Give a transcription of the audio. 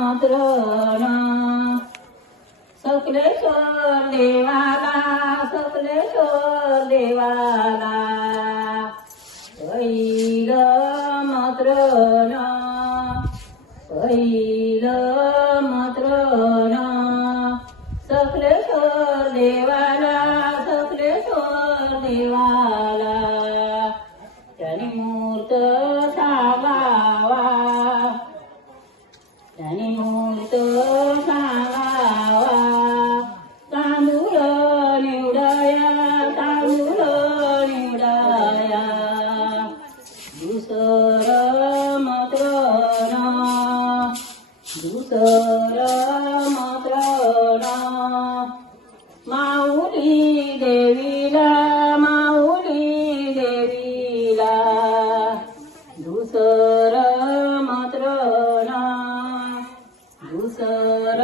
मातृण सकलेश्वर देवाला सकलेश्वर देवाला पहिल मातृण पहिल मातृण सकलेश्वर देवाला सकलेश्वर देवाला त्याने मूर्त सांगावा त्याने मूर्त सांगावा तांदूळ निवडाया तांदूळ निवडाया दुसर मातृण दुसर मातृण माऊली देवीला माऊली देवीला दुसर मातृण दुसर